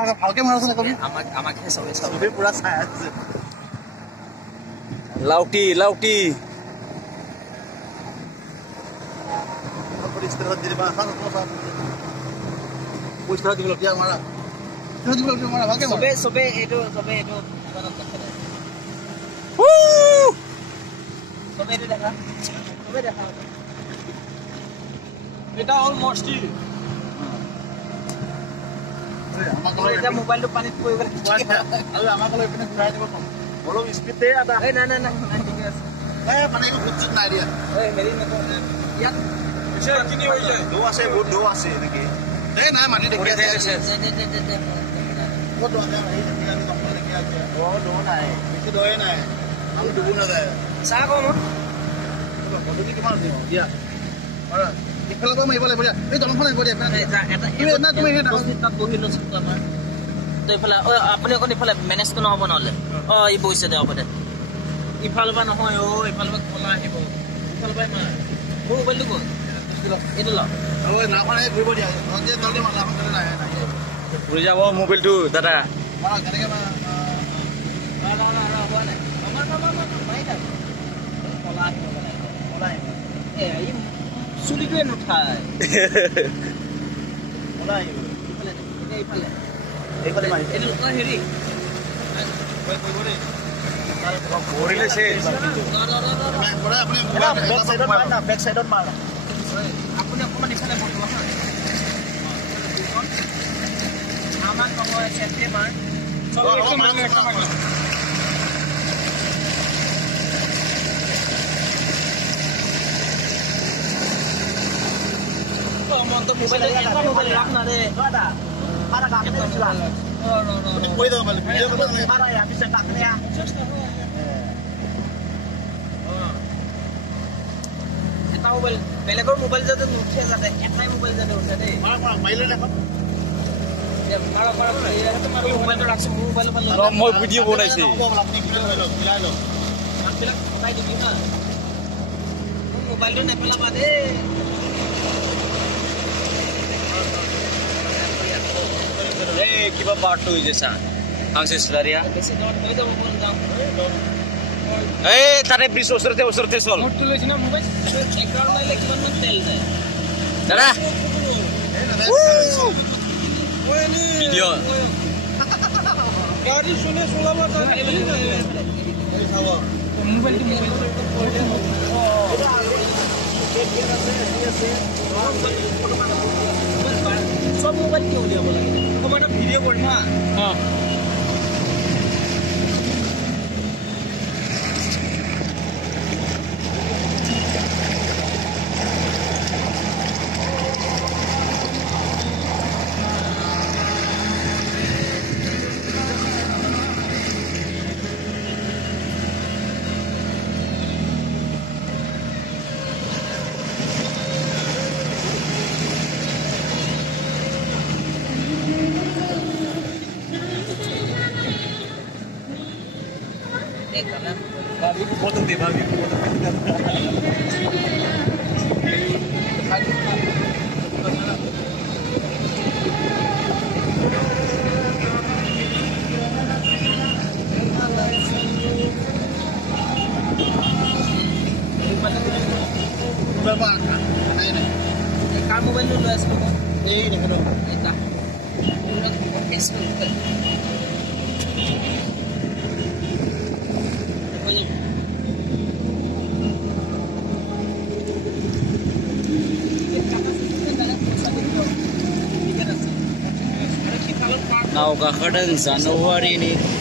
ভালকে মাৰাচোন কবি আমাকে চবে পুৰা চাই আছে লাউটি পৰিষ্কাৰ দিবা পৰিষ্কাৰ দিবলৈ দিয়া মাৰা ভালকে চবে এইটো দেখা এটা অলমোস্ট এটা মোবাইলটো পানীত পৰি গ'লে আৰু আমাক লৈ পিনে ঘূৰাই দিব কম অলপ স্পীড দে আদা এই নাই ঠিকে আছে মানে একো বুদ্ধি নাই দিয়া এই হেৰি নকৰো ইয়াত কিনি হৈ যায় দো আছে বহুত দো আছে নেকি এই নাই মাটি দেখি আছে ক'ত দো আছে এই দেখি আমি কম্পানী দেখি আছে দো নাই বেছি দয়ে নাই আমি ডুবো না যায় চাহ কম গধূলি কিমান দিম দিয়া মাৰা ইফালৰ পৰা মাৰিব লাগিব দিয়া এই দলংখন আহিব দিয়া এটা তুমি তাত বহি লৈছো আমাৰ তো ইফালে আপুনি অকণ ইফালে মেনেজটো নহ'ব নহ'লে এই বহিছে দে হ'ব দে ইফালৰ পৰা নহয় ইফালৰ পৰা কলা আহিব ইফালৰ পৰা ইমান মোৰ মোবাইলটো ক'ত এইটো ল নাখন ঘূৰিব দিয়া জলদি মাৰা নাখন নাই ঘূৰি যাব মোবাইলটো দাদা মাৰা কেনেকৈ মাৰা কলা আহিব চুলিটোৱে নুঠায় এইফালে মাৰি হেৰি বেক চাইডত মাৰা আপুনি অকণমান ইফালে বহিব আমাক নহয় চেফটি মাৰ মোবাইল রাখ না রে para kami na sila pwede naman video ko lang para ya bisa tak niya এটা মোবাইল বেলেগৰ মোবাইল যাতে নুঠে যাতে এটাই মোবাইল যাতে উঠে দেই মাৰা মাইলে এখন মাৰা তোমাৰ মোবাইলটো ৰাখছে মোৰ মোবাইলৰ পৰা মই ভিডিঅ' বনাইছে মিলাই ল আপবিলাক কটাই দিবি না মোৰ মোবাইলটো নেপেলাবা দেই কিবা পাৰ্ট হৈ গৈছে হাংসিস লাৰিয়া এই তাৰে ব্ৰিজ ওচৰতে চল দাদা ভিডিঅ' গাড়ী শুনে চলাব সব মোবাইল কি উলিয়াব লাগে মই এটা ভিডিঅ' কৰিম হা भाभी को फोटो दे भाभी को फोटो कार मोबाइल लो ले सकते यही देखो ऐसा पूरा कैसे होता है Nauka kadang Januari ini